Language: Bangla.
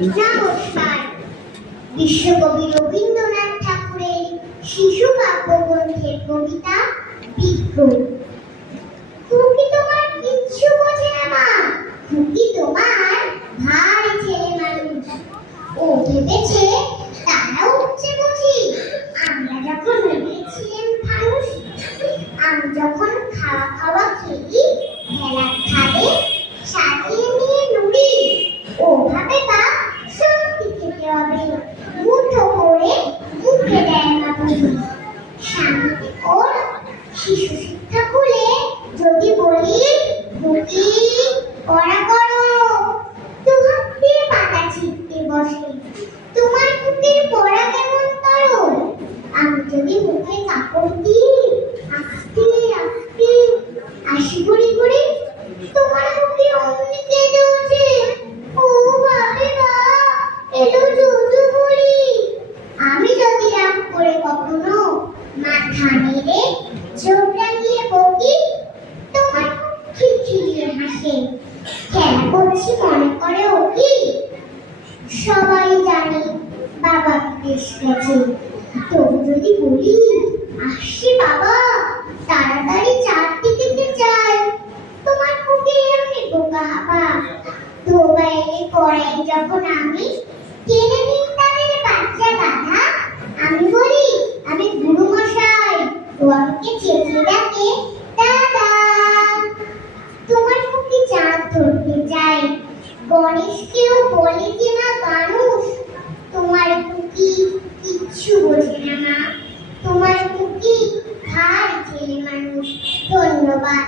নমস্কার। বিশ্বকবি রবীন্দ্রনাথ ঠাকুরের শিশু কাব্যগ্রন্থের কবিতা বিদ্রোহ। খুকি তোমার কিচ্ছু বোঝে না মা, খুকি তোমার ভারী ছেলে মানুষ। ও ভেবেছে তারা উঠছে বুঝি, আমরা যখন উঠেছিলাম ফানুস। আমি যখন খাওয়া খাওয়া খেলি ভেলার ধারে সাজিয়ে নিয়ে নুড়ি, ও ভাবে বা সত্যি খেতে হবে, মুঠো করে মুখে দেয় না বুঝি। সামনে ওর শিশু শিক্ষা খুলে যদি বলি খুকি পড়া করো, দু হাত দিয়ে পাতা ছিটতে বসে। তোমার খুকির পড়া কেমন করো? আমি যদি মুখে কাপড় দিই আস্তে আস্তে হাসি করে করে, তোমার খুকি অমনি কেঁদে ওঠে, ও ভাবে বা এলো যদু বলি। আমি যদি রাগ করে কখনো মাথা নেড়ে চোখ লাগিয়ে বকি, তোমার খিলখিলিয়ে হাসে, খেলা করছি মনে করে ও কি। সবাই জানে বাবা বিদেশ গেছে, তবু যদি বলি আসছি বাবা তাড়াতাড়ি চারদিকে যাই, তোমার খুবই এমনি বোকা হাবা। ধোবাইলে কড়াই যখন আমি টেনে দিই তাদের বাচ্চা গাধা, আমি বলি আমি গুরু মশাই, ও আমাকে চেঁচিয়ে ডাকে দাদা। তোমার খুবই চাঁদ ধরতে যায়, গণেশকেও বলে যে না মানুষ। তোমার খুকি কিচ্ছু বোঝে না মা, তোমার খুকি ভারী ছেলে মানুষ। ধন্যবাদ।